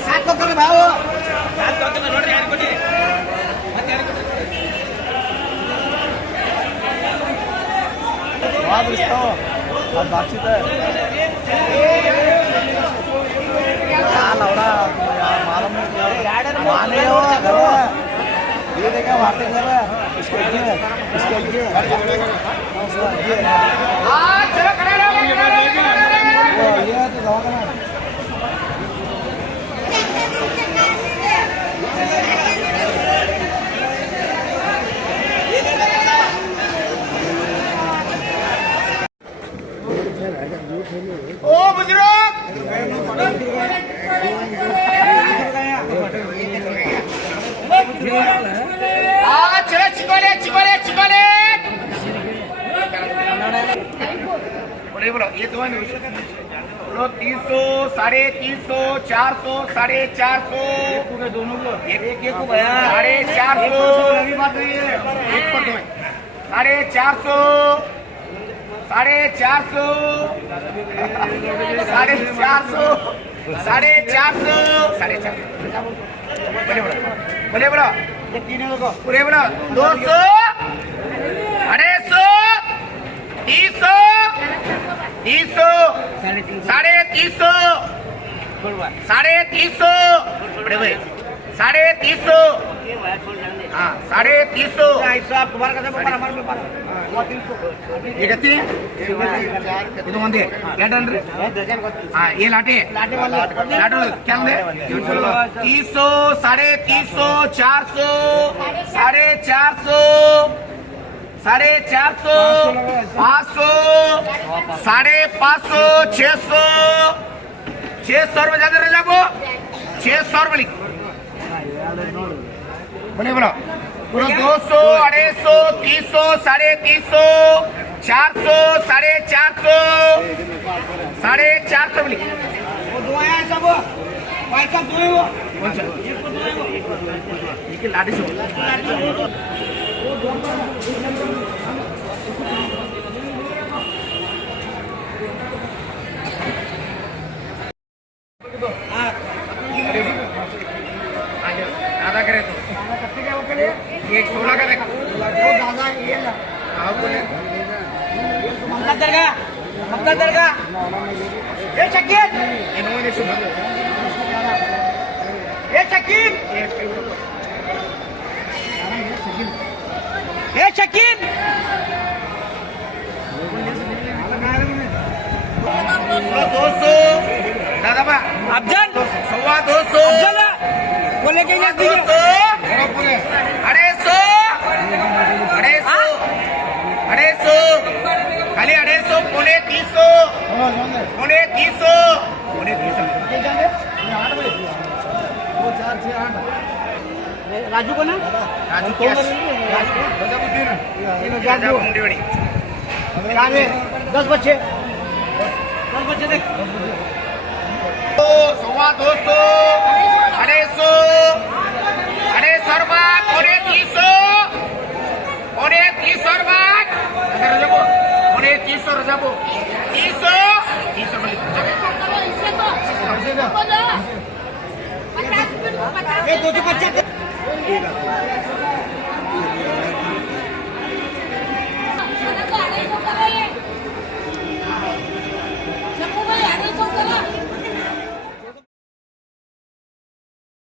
सात लोग भाव सात लोग ನೋಡ್ರಿ ಯಾರು ಕೊಡಿ ಮತ್ತೆ ಯಾರು ಕೊಡಿ वाद रिश्ता और बातचीत है क्या लौड़ा मालूम माने हो ये देखा बातें कर रहा है इसके लिए हां चलो खड़ा रहो ये तो जाओगे ना ओ बुजुर्ग चलो चिकोले बोलो ये तो बोलो 300 350 400 450 दोनों को एक को भैया 450 नई बात नहीं है एक पर दो 450 बोले बोलो पूरे बोलो 200 250 300 350 बड़े भाई 350 हाँ 350 ये कितने ಇದು ಒಂದೇ ಎರಡನ್ರಿ हाँ ये लाटे लाटे क्या है 300 350 400 450 450 500 550 600 रुपये ज्यादा रह जाओ 600 रुपये बोले बोलो पूरा 200 250 300 350 400 450 बोली वो दो आया सब पैसा दो है वो कौन सा ये के लाठी से दादा करे तो एक 16 का देखा वो दादा ये ना आप बोले मक्का दरगाह ये शकील इन्होंने सुना ये शकील दोस्तों दादा बा अफजल 250 अफजल बोले के लिए 250 खाली 250 पौने 300 राजू को ना राजू मुंडेवाड़ी 10 बच्चे देख 250 250 रुपया पौने 300 रुपया पौने 300 रजाबो 300 ये 250